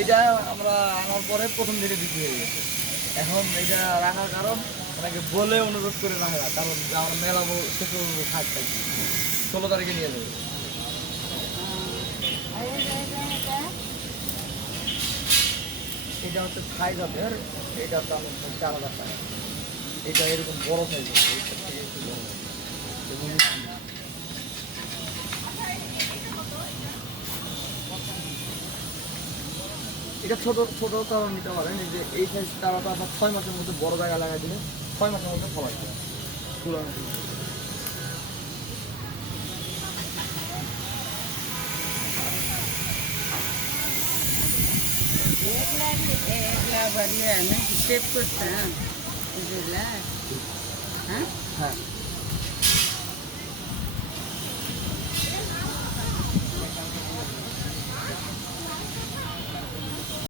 এটা আমরা আনার পরে প্রথম দিনে বিক্রি হয়ে গেছে। এখন এটা রাখার কারণ ওনাকে বলে অনুরোধ করে রাখা, কারণ আমরা মেলাবো শেষ করবো 16 তারিখে নিয়ে যাবো। এটা হচ্ছে থাই জাতের, এটার দাম হচ্ছে 4,000 টাকা। এটা এরকম বড় সাইজ, এটার থেকে একটু বড়। এটা ছোট ছোট চারা নিতে পারেন। এই যে এই সাইজ চারাটা আপনার 6 মাসের মধ্যে বড় জায়গা লাগাই দিলে 6 মাসের মধ্যে ফল আসবে পুরানো। बढ़िया है, मैं सेव करता हूँ। হ্যাঁ